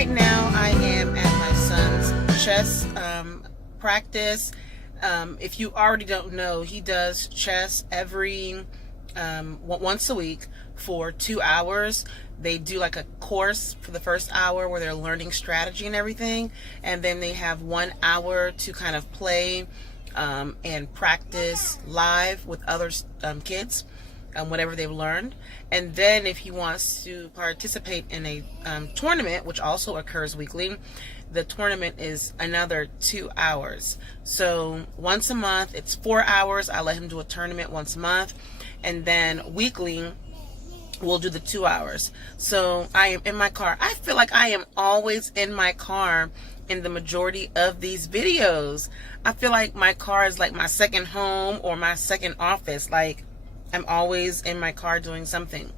right now I am at my son's chess practice. If you already don't know, he does chess every once a week for 2 hours. They do like a course for the first hour where they're learning strategy and everything, and then they have 1 hour to kind of play and practice live with other kids, whatever they've learned. And then if he wants to participate in a tournament, which also occurs weekly, the tournament is another 2 hours. So once a month, it's 4 hours. I let him do a tournament once a month, and then weekly we'll do the 2 hours. So I am in my car. I feel like I am always in my car in the majority of these videos. I feel like my car is like my second home or my second office. Like, I'm always in my car doing something.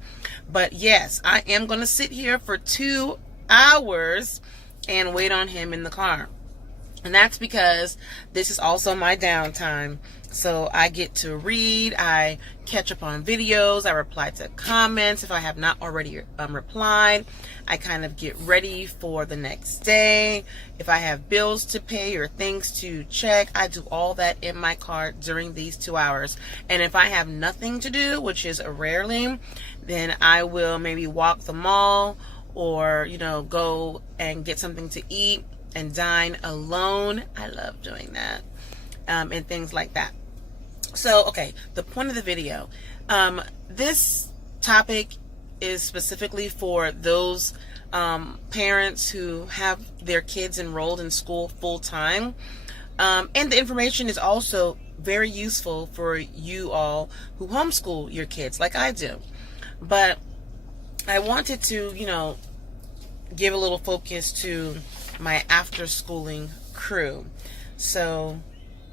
But yes, I am going to sit here for 2 hours and wait on him in the car. And that's because this is also my downtime. So I get to read, I catch up on videos, I reply to comments if I have not already replied. I kind of get ready for the next day. If I have bills to pay or things to check, I do all that in my car during these 2 hours. And if I have nothing to do, which is rarely, then I will maybe walk the mall or, go and get something to eat and dine alone. I love doing that, and things like that. So, okay, the point of the video, this topic is specifically for those parents who have their kids enrolled in school full time, and the information is also very useful for you all who homeschool your kids like I do. But I wanted to, give a little focus to my after-schooling crew. So,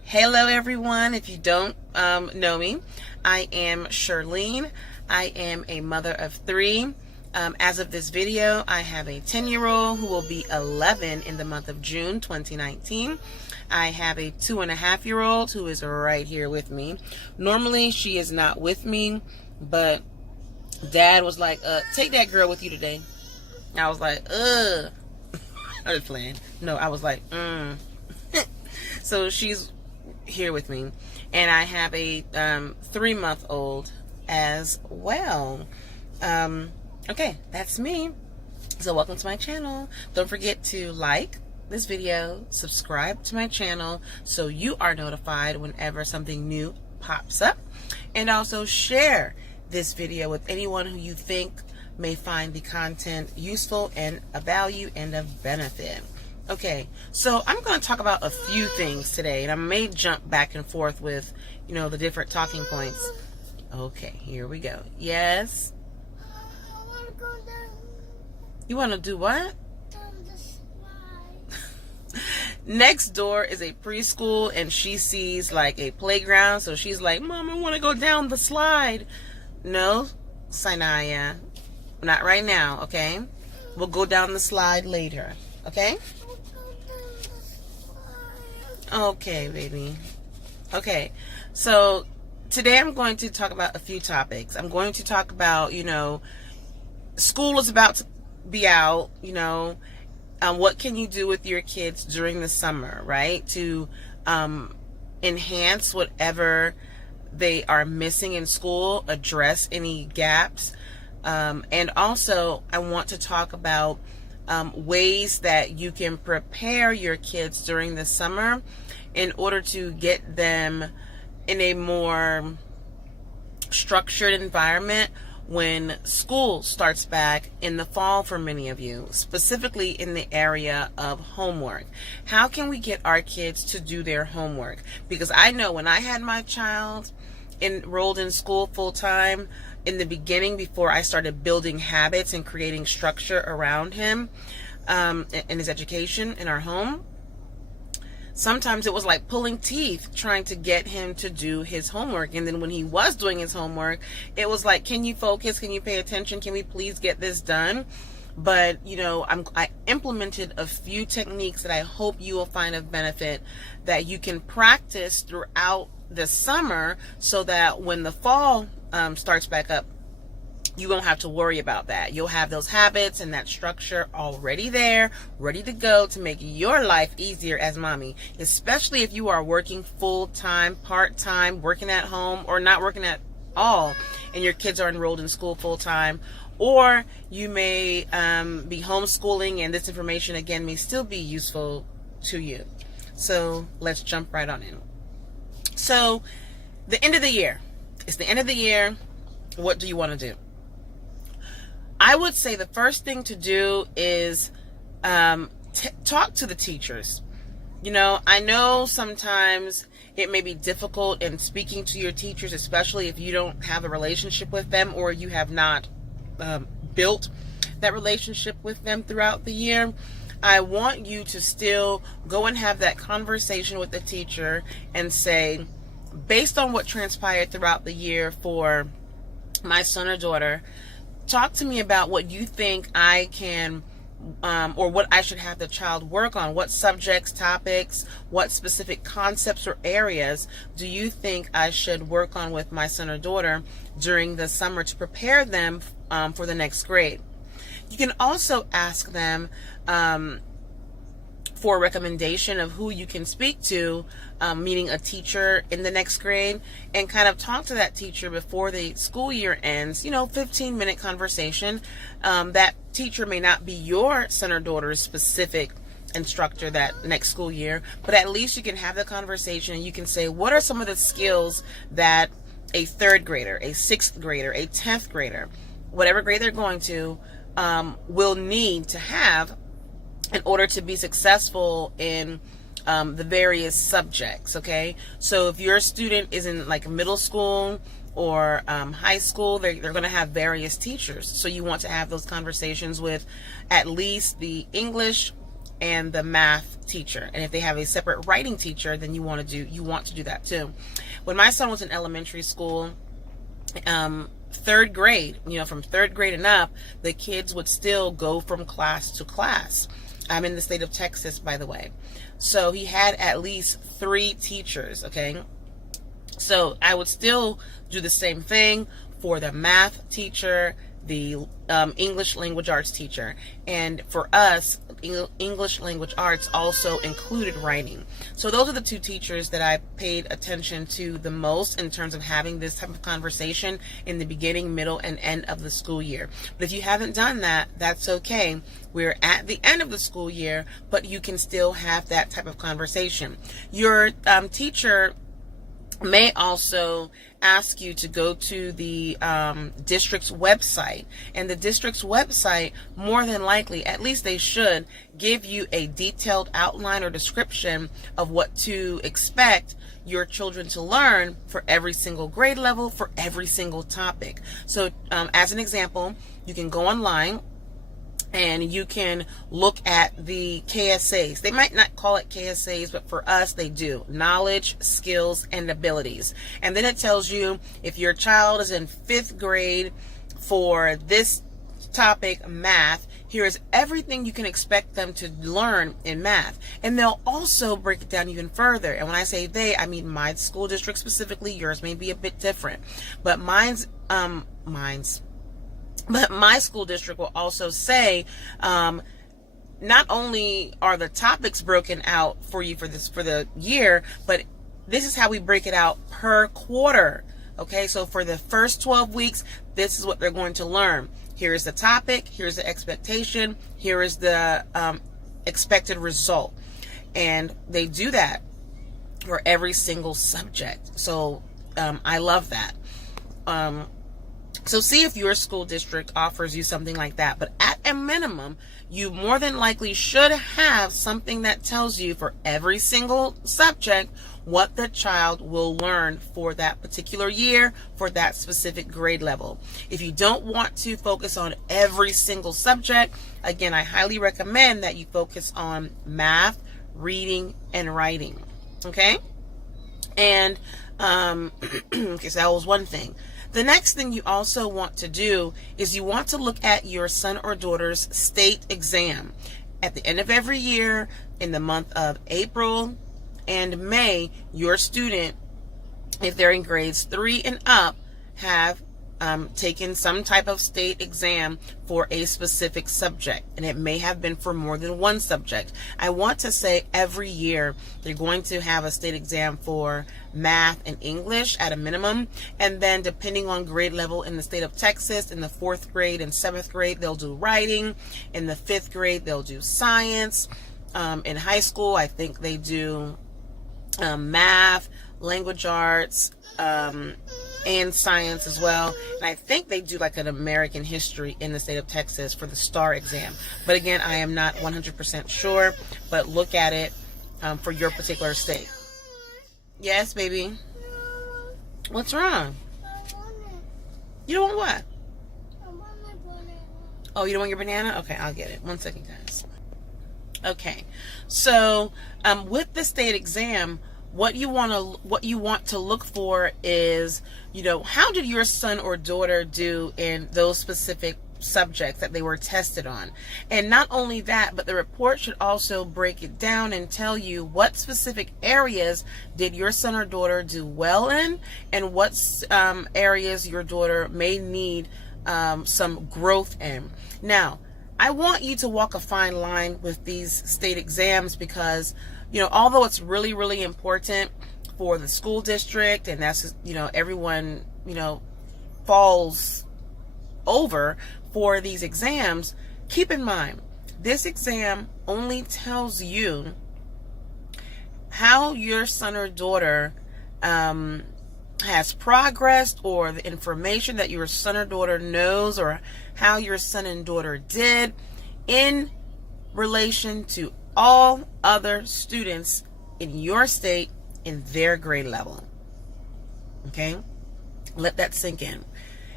hello everyone. If you don't know me, I am Shirlene. I am a mother of 3. As of this video, I have a 10-year-old who will be 11 in the month of June 2019. I have a 2.5-year-old who is right here with me. Normally, she is not with me, but Dad was like, take that girl with you today. I was like, I was playing. No, I was like, So she's here with me, and I have a 3-month-old as well. Okay, that's me. So welcome to my channel. Don't forget to like this video, subscribe to my channel so you are notified whenever something new pops up, and also share this video with anyone who you think may find the content useful and of value and of benefit. Okay, so I'm going to talk about a few things today, and I may jump back and forth with, the different talking points. Okay, here we go. Yes? I want to go down. You want to do what? Down the slide. Next door is a preschool, and she sees like a playground, so she's like, Mom, I want to go down the slide. No, Sinaya, not right now, okay? We'll go down the slide later, okay? Okay, baby. Okay, so today I'm going to talk about a few topics. I'm going to talk about, school is about to be out, what can you do with your kids during the summer, right? To enhance whatever they are missing in school, address any gaps. And also, I want to talk about ways that you can prepare your kids during the summer in order to get them in a more structured environment when school starts back in the fall for many of you, specifically in the area of homework. How can we get our kids to do their homework? Because I know when I had my child enrolled in school full time, in the beginning, before I started building habits and creating structure around him in his education in our home, sometimes it was like pulling teeth trying to get him to do his homework. And then when he was doing his homework, it was like, can you focus? Can you pay attention? Can we please get this done? But, I implemented a few techniques that I hope you will find of benefit that you can practice throughout the summer so that when the fall starts back up, you won't have to worry about that. You'll have those habits and that structure already there, ready to go to make your life easier as mommy, especially if you are working full-time, part-time, working at home, or not working at all, and your kids are enrolled in school full-time, or you may be homeschooling, and this information, again, may still be useful to you. So let's jump right on in. So the end of the year. It's the end of the year. What do you want to do? I would say the first thing to do is talk to the teachers. You know, I know sometimes it may be difficult in speaking to your teachers, especially if you don't have a relationship with them or you have not built that relationship with them throughout the year. I want you to still go and have that conversation with the teacher and say, based on what transpired throughout the year for my son or daughter, talk to me about what you think I can or what I should have the child work on. What subjects, topics, what specific concepts or areas do you think I should work on with my son or daughter during the summer to prepare them for the next grade? You can also ask them for a recommendation of who you can speak to, meaning a teacher in the next grade, and kind of talk to that teacher before the school year ends. 15-minute conversation. That teacher may not be your son or daughter's specific instructor that next school year, but at least you can have the conversation and you can say, what are some of the skills that a third grader, a sixth grader, a 10th grader, whatever grade they're going to, will need to have in order to be successful in the various subjects. Okay, so if your student is in like middle school or high school, they're going to have various teachers, so you want to have those conversations with at least the English and the math teacher. And if they have a separate writing teacher, then you want to do that too. When my son was in elementary school, third grade, from third grade and up, the kids would still go from class to class. I'm in the state of Texas, by the way. So he had at least 3 teachers, okay? So I would still do the same thing for the math teacher, the English language arts teacher. And for us, English language arts also included writing. So those are the 2 teachers that I paid attention to the most in terms of having this type of conversation in the beginning, middle, and end of the school year. But if you haven't done that, that's okay. We're at the end of the school year, but you can still have that type of conversation. Your teacher may also ask you to go to the district's website, and the district's website, more than likely, at least they should, give you a detailed outline or description of what to expect your children to learn for every single grade level, for every single topic. So as an example, you can go online and you can look at the KSAs. They might not call it KSAs, but for us they do. Knowledge, skills, and abilities. And then it tells you if your child is in 5th grade for this topic, math, here is everything you can expect them to learn in math. And they'll also break it down even further. And when I say they, I mean my school district specifically. Yours may be a bit different. But But my school district will also say, not only are the topics broken out for you for the year, but this is how we break it out per quarter. Okay, so for the first 12 weeks, this is what they're going to learn. Here is the topic, here's the expectation, here is the expected result. And they do that for every single subject. So I love that. So see if your school district offers you something like that. But at a minimum, you more than likely should have something that tells you for every single subject what the child will learn for that particular year, for that specific grade level. If you don't want to focus on every single subject, again, I highly recommend that you focus on math, reading, and writing. Okay? And, okay, so that was one thing. The next thing you also want to do is you want to look at your son or daughter's state exam. At the end of every year, in the month of April and May, your student, if they're in grades 3 and up, have taken some type of state exam for a specific subject, and it may have been for more than one subject. I want to say every year they're going to have a state exam for math and English at a minimum, and then depending on grade level in the state of Texas, in the 4th grade and 7th grade they'll do writing, in the 5th grade they'll do science, in high school I think they do math, language arts, and science as well. And I think they do like an American history in the state of Texas for the STAR exam. But again, I am not 100% sure, but look at it for your particular state. Yes, baby. What's wrong? I want it. You don't want what? I want my banana. Oh, you don't want your banana? Okay, I'll get it. One second, guys. Okay, so with the state exam, what you want to look for is, how did your son or daughter do in those specific subjects that they were tested on? And not only that, but the report should also break it down and tell you what specific areas did your son or daughter do well in, and what areas your daughter may need some growth in. Now, I want you to walk a fine line with these state exams because although it's really, really important for the school district, and that's, everyone, falls over for these exams, keep in mind, this exam only tells you how your son or daughter has progressed, or the information that your son or daughter knows, or how your son and daughter did in relation to all other students in your state in their grade level. Okay? Let that sink in.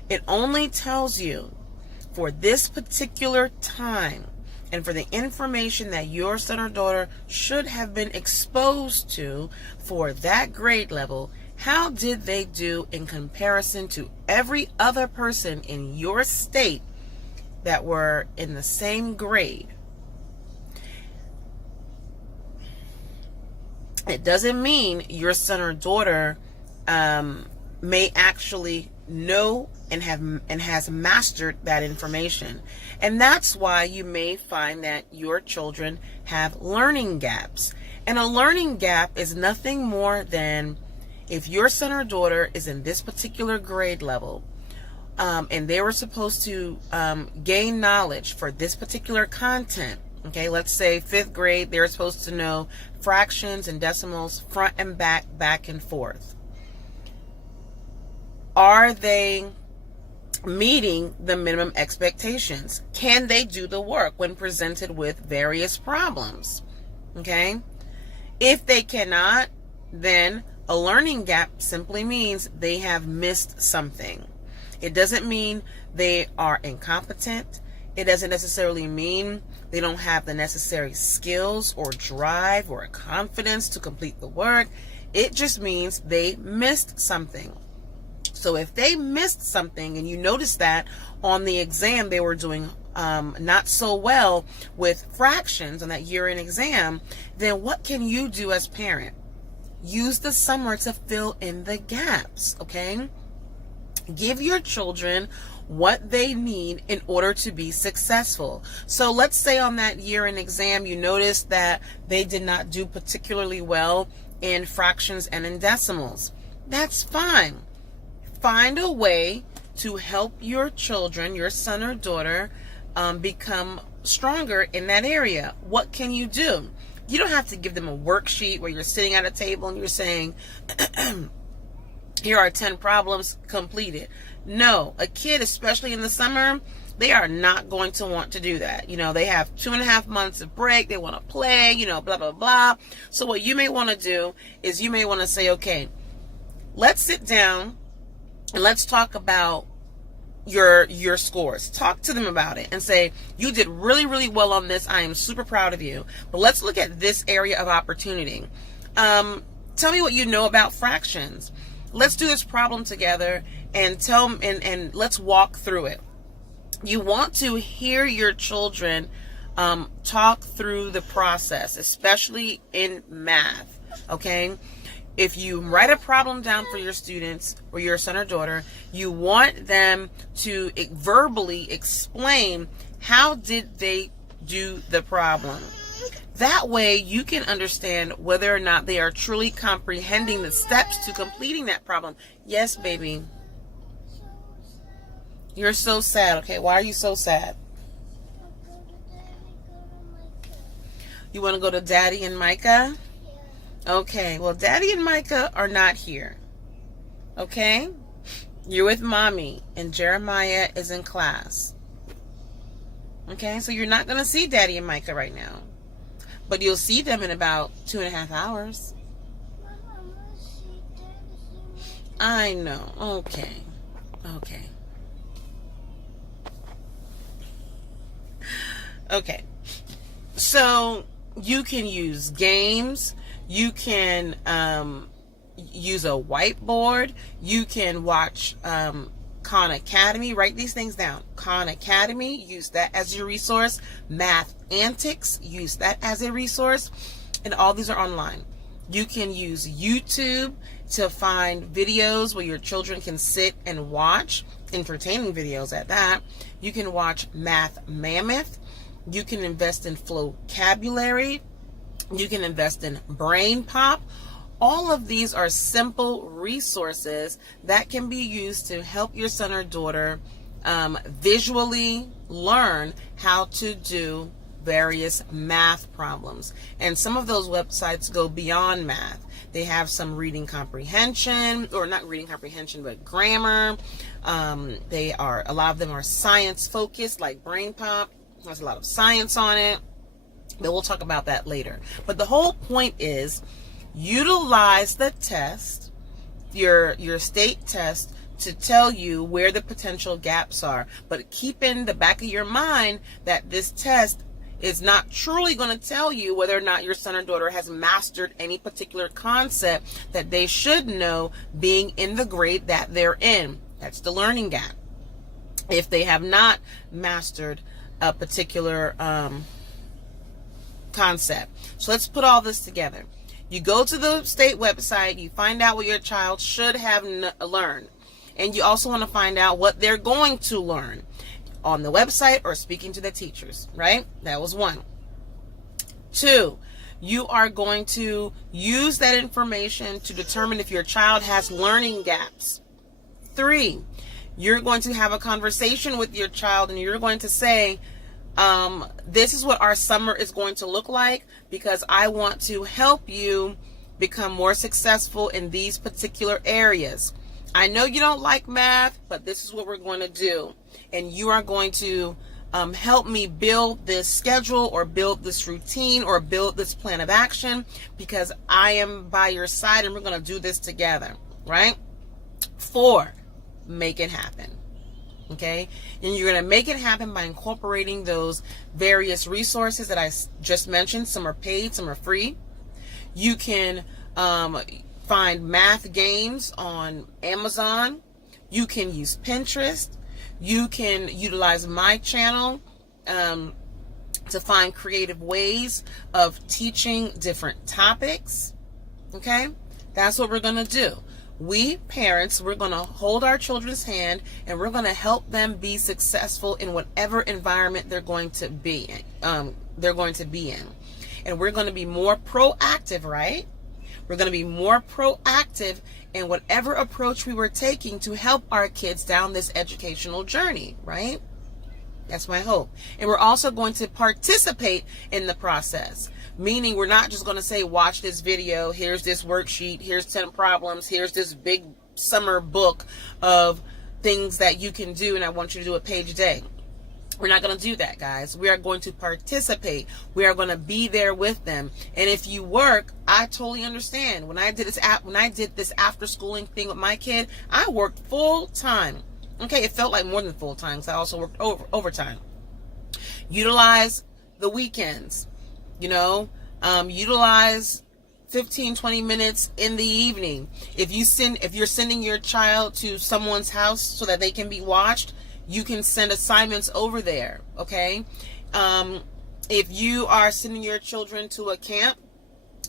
It only tells you for this particular time and for the information that your son or daughter should have been exposed to for that grade level, how did they do in comparison to every other person in your state that were in the same grade. It doesn't mean your son or daughter may actually know and has mastered that information. And that's why you may find that your children have learning gaps. And a learning gap is nothing more than if your son or daughter is in this particular grade level, and they were supposed to gain knowledge for this particular content. Okay, let's say 5th grade, they're supposed to know fractions and decimals front and back and forth. Are they meeting the minimum expectations? Can they do the work when presented with various problems? Okay, if they cannot, then a learning gap simply means they have missed something. It doesn't mean they are incompetent. It doesn't necessarily mean they don't have the necessary skills or drive or confidence to complete the work. It just means they missed something. So if they missed something and you notice that on the exam they were doing not so well with fractions on that year-end exam, then what can you do as parent? Use the summer to fill in the gaps, okay? Give your children what they need in order to be successful. So let's say on that year-end exam you noticed that they did not do particularly well in fractions and in decimals. That's fine. Find a way to help your children, your son or daughter, become stronger in that area. What can you do? You don't have to give them a worksheet where you're sitting at a table and you're saying, here are 10 problems completed. No, a kid, especially in the summer, they are not going to want to do that. They have 2.5 months of break. They want to play, blah, blah, blah. So what you may want to do is you may want to say, okay, let's sit down and let's talk about your scores. Talk to them about it and say, you did really, really well on this. I am super proud of you. But let's look at this area of opportunity. Tell me what you know about fractions. Let's do this problem together and let's walk through it. You want to hear your children talk through the process, especially in math, okay? if you write a problem down for your students or your son or daughter, you want them to verbally explain how did they do the problem. That way you can understand whether or not they are truly comprehending the steps to completing that problem. Yes, baby. You're so sad. Okay, why are you so sad? You want to go to Daddy and Micah? Okay, well, Daddy and Micah are not here. Okay? You're with Mommy, and Jeremiah is in class. Okay, so you're not going to see Daddy and Micah right now. But you'll see them in about 2.5 hours. I know. Okay. Okay. Okay. So you can use games. You can use a whiteboard. You can watch Khan Academy. Write these things down. Khan Academy, use that as your resource. Math Antics, use that as a resource. And all these are online. You can use YouTube to find videos where your children can sit and watch, entertaining videos at that. You can watch Math Mammoth. You can invest in Flowcabulary. You can invest in Brain Pop. All of these are simple resources that can be used to help your son or daughter visually learn how to do various math problems. And some of those websites go beyond math. They have some reading comprehension, or not reading comprehension, but grammar. A lot of them are science focused, like Brain Pop. There's a lot of science on it. But we'll talk about that later. But the whole point is, utilize the test, your state test, to tell you where the potential gaps are. But keep in the back of your mind that this test is not truly going to tell you whether or not your son or daughter has mastered any particular concept that they should know being in the grade that they're in. That's the learning gap. If they have not mastered a particular concept. So let's put all this together. You go to the state website, you find out what your child should have learned. And you also want to find out what they're going to learn on the website or speaking to the teachers, right? That was 1. 2, you are going to use that information to determine if your child has learning gaps. 3, you're going to have a conversation with your child and you're going to say, this is what our summer is going to look like, because I want to help you become more successful in these particular areas. I know you don't like math, but this is what we're going to do. And you are going to help me build this schedule or build this routine or build this plan of action, because I am by your side and we're going to do this together, right? 4, make it happen. Okay, and you're going to make it happen by incorporating those various resources that I just mentioned. Some are paid, some are free. You can find math games on Amazon. You can use Pinterest. You can utilize my channel to find creative ways of teaching different topics. Okay, that's what we're going to do. We parents, we're going to hold our children's hand and we're going to help them be successful in whatever environment they're going to be in. And we're going to be more proactive, right? We're going to be more proactive in whatever approach we were taking to help our kids down this educational journey, right? That's my hope. And we're also going to participate in the process. Meaning we're not just going to say, watch this video, here's this worksheet, here's 10 problems, here's this big summer book of things that you can do, and I want you to do a page a day. We're not going to do that, guys. We are going to participate. We are going to be there with them. And if you work, I totally understand. When I did this after schooling thing with my kid, I worked full time. Okay, it felt like more than full time, because I also worked overtime. Utilize the weekends. Utilize 15-20 minutes in the evening. If you're sending your child to someone's house so that they can be watched, you can send assignments over there. Okay. If you are sending your children to a camp,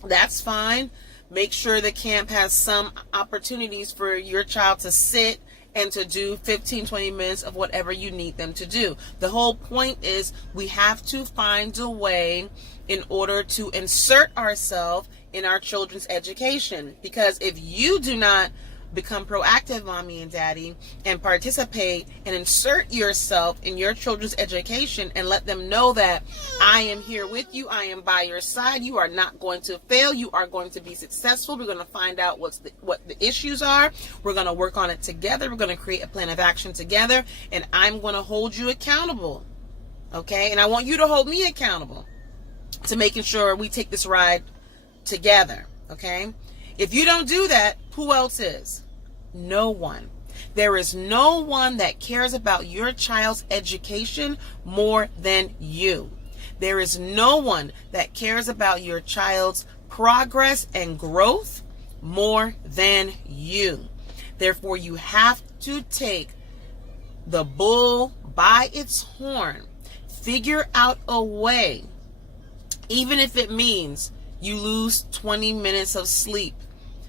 that's fine. Make sure the camp has some opportunities for your child to sit and to do 15-20 minutes of whatever you need them to do. The whole point is we have to find a way in order to insert ourselves in our children's education. Because if you do not become proactive, mommy and daddy, and participate and insert yourself in your children's education and let them know that I am here with you, I am by your side, you are not going to fail, you are going to be successful, we're going to find out what the issues are, we're going to work on it together, we're going to create a plan of action together, and I'm going to hold you accountable, okay? And I want you to hold me accountable to making sure we take this ride together, okay? If you don't do that, who else is? No one. There is no one that cares about your child's education more than you. There is no one that cares about your child's progress and growth more than you. Therefore, you have to take the bull by its horn. Figure out a way, even if it means you lose 20 minutes of sleep,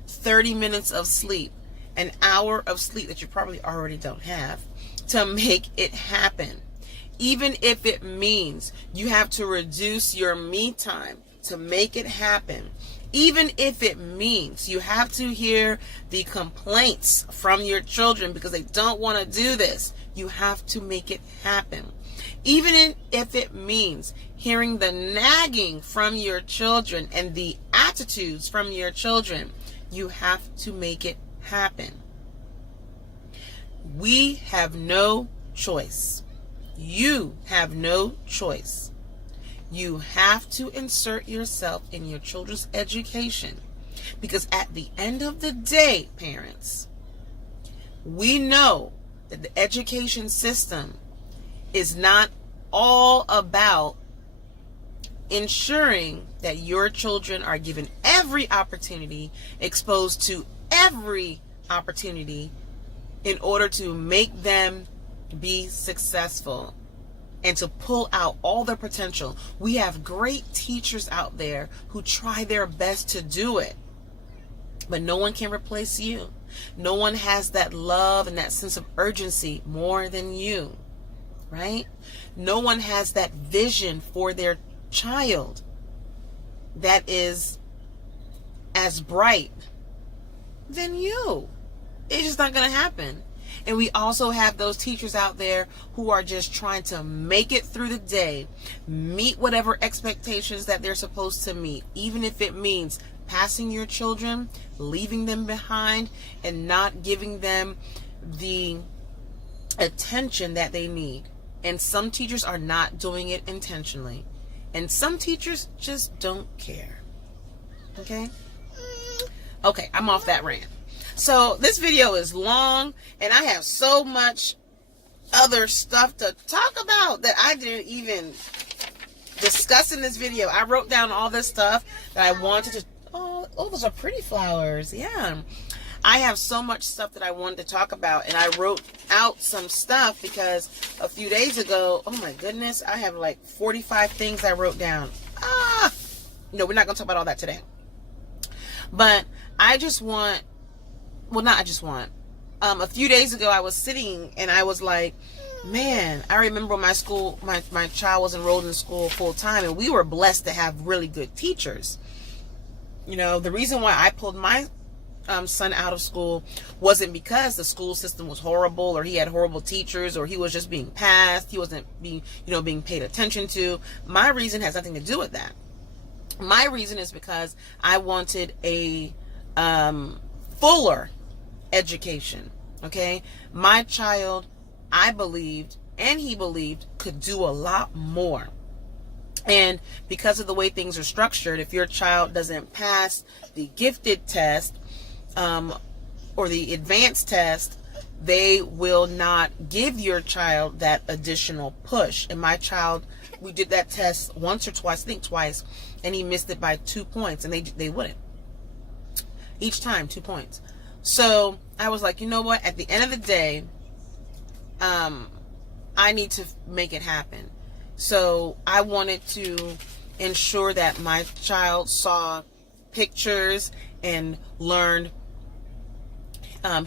30 minutes of sleep, an hour of sleep that you probably already don't have, to make it happen. Even if it means you have to reduce your me time to make it happen. Even if it means you have to hear the complaints from your children because they don't want to do this, you have to make it happen. Even if it means hearing the nagging from your children and the attitudes from your children, you have to make it happen. We have no choice. You have no choice. You have to insert yourself in your children's education, because at the end of the day, parents, we know that the education system is not all about ensuring that your children are given every opportunity, exposed to every opportunity in order to make them be successful and to pull out all their potential. We have great teachers out there who try their best to do it, but no one can replace you. No one has that love and that sense of urgency more than you, right? No one has that vision for their child that is as bright than you. It's just not going to happen. And we also have those teachers out there who are just trying to make it through the day, meet whatever expectations that they're supposed to meet, even if it means passing your children, leaving them behind, and not giving them the attention that they need. And some teachers are not doing it intentionally. And some teachers just don't care. Okay? Okay, I'm off that rant. So this video is long, and I have so much other stuff to talk about that I didn't even discuss in this video. I wrote down all this stuff that I wanted to... Oh, those are pretty flowers. Yeah. I have so much stuff that I wanted to talk about, and I wrote out some stuff because a few days ago, oh my goodness, I have like 45 things I wrote down. No, we're not going to talk about all that today. But I just want... Well, not I just want. A few days ago, I was sitting and I was like, man, I remember when my child was enrolled in school full time, and we were blessed to have really good teachers. You know, the reason why I pulled my son out of school wasn't because the school system was horrible or he had horrible teachers or he was just being passed. He wasn't being paid attention to. My reason has nothing to do with that. My reason is because I wanted a fuller education. Okay, my child, I believed, and he believed, could do a lot more. And because of the way things are structured, if your child doesn't pass the gifted test or the advanced test, they will not give your child that additional push. And my child, we did that test once or twice, I think twice, and he missed it by 2 points, and they wouldn't. Each time, 2 points. So I was like, you know what? At the end of the day, I need to make it happen. So I wanted to ensure that my child saw pictures and learned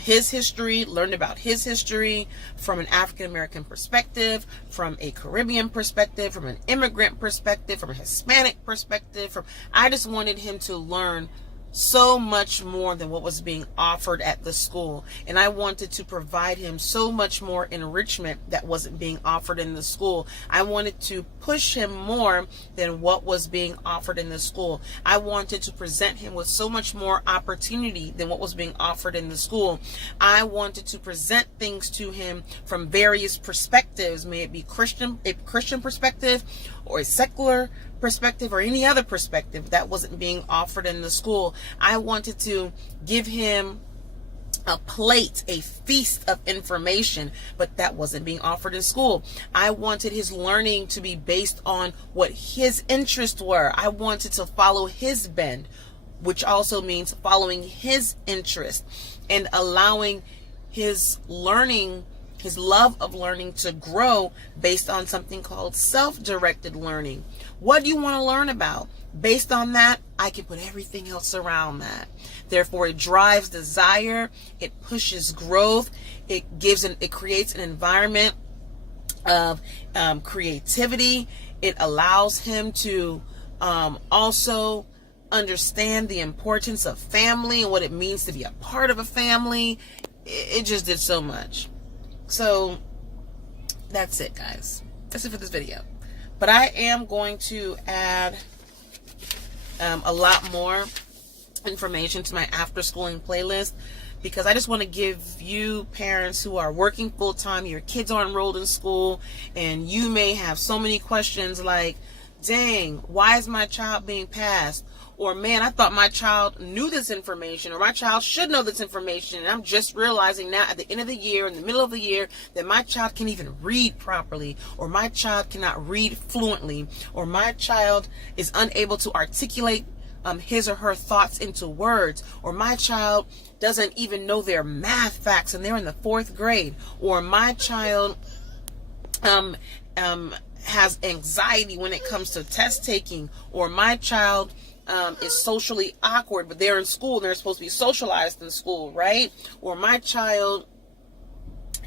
his history, learned about his history from an African American perspective, from a Caribbean perspective, from an immigrant perspective, from a Hispanic perspective. I just wanted him to learn so much more than what was being offered at the school. And I wanted to provide him so much more enrichment that wasn't being offered in the school. I wanted to push him more than what was being offered in the school. I wanted to present him with so much more opportunity than what was being offered in the school. I wanted to present things to him from various perspectives, may it be a Christian perspective or a secular perspective or any other perspective that wasn't being offered in the school. I wanted to give him a plate, a feast of information, but that wasn't being offered in school. I wanted his learning to be based on what his interests were. I wanted to follow his bend, which also means following his interest and allowing his learning, his love of learning, to grow based on something called self-directed learning. What do you want to learn about? Based on that, I can put everything else around that. Therefore, it drives desire, it pushes growth, it creates an environment of creativity. It allows him to also understand the importance of family and what it means to be a part of a family. It just did so much. So that's it, guys. That's it for this video. But I am going to add a lot more information to my after schooling playlist, because I just want to give you parents who are working full time, your kids are enrolled in school, and you may have so many questions like, dang, why is my child being passed? Or, man, I thought my child knew this information, or my child should know this information, and I'm just realizing now at the end of the year, in the middle of the year, that my child can't even read properly, or my child cannot read fluently, or my child is unable to articulate his or her thoughts into words, or my child doesn't even know their math facts and they're in the 4th grade, or my child has anxiety when it comes to test taking, or my child is socially awkward, but they're in school and they're supposed to be socialized in school, right? Or my child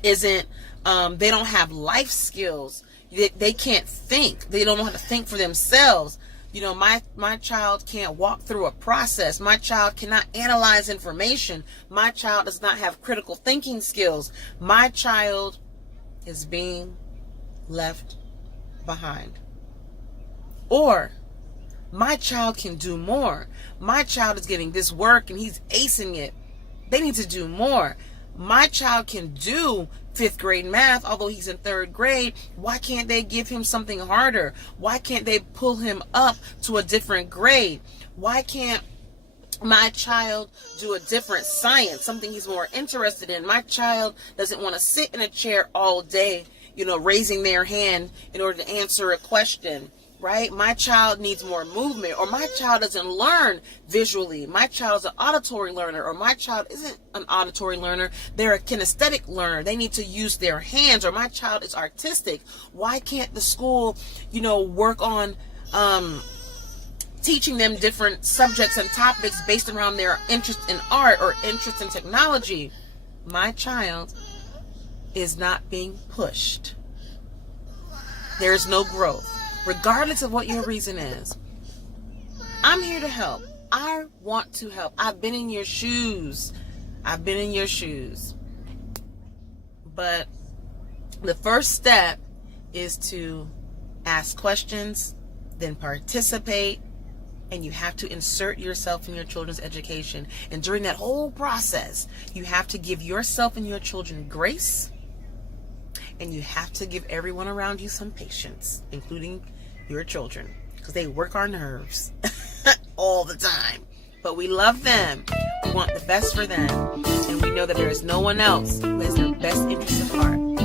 isn't, they don't have life skills. They can't think. They don't know how to think for themselves. You know, my child can't walk through a process. My child cannot analyze information. My child does not have critical thinking skills. My child is being left behind. Or my child can do more. My child is getting this work and he's acing it. They need to do more. My child can do 5th grade math, although he's in 3rd grade. Why can't they give him something harder? Why can't they pull him up to a different grade? Why can't my child do a different science, something he's more interested in? My child doesn't want to sit in a chair all day, you know, raising their hand in order to answer a question. Right? My child needs more movement, or my child doesn't learn visually. My child is an auditory learner, or my child isn't an auditory learner. They're a kinesthetic learner. They need to use their hands, or my child is artistic. Why can't the school, you know, work on teaching them different subjects and topics based around their interest in art or interest in technology? My child is not being pushed. There is no growth. Regardless of what your reason is, I'm here to help. I want to help. I've been in your shoes. I've been in your shoes. But the first step is to ask questions, then participate, and you have to insert yourself in your children's education. And during that whole process, you have to give yourself and your children grace. And you have to give everyone around you some patience, including your children, because they work our nerves all the time. But we love them. We want the best for them. And we know that there is no one else who has their best interests at heart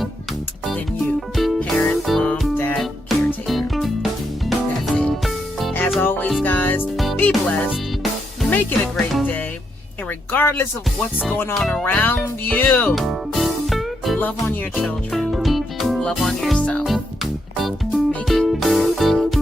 than you. Parent, mom, dad, caretaker. That's it. As always, guys, be blessed. Make it a great day. And regardless of what's going on around you, love on your children. Love on yourself. Make it.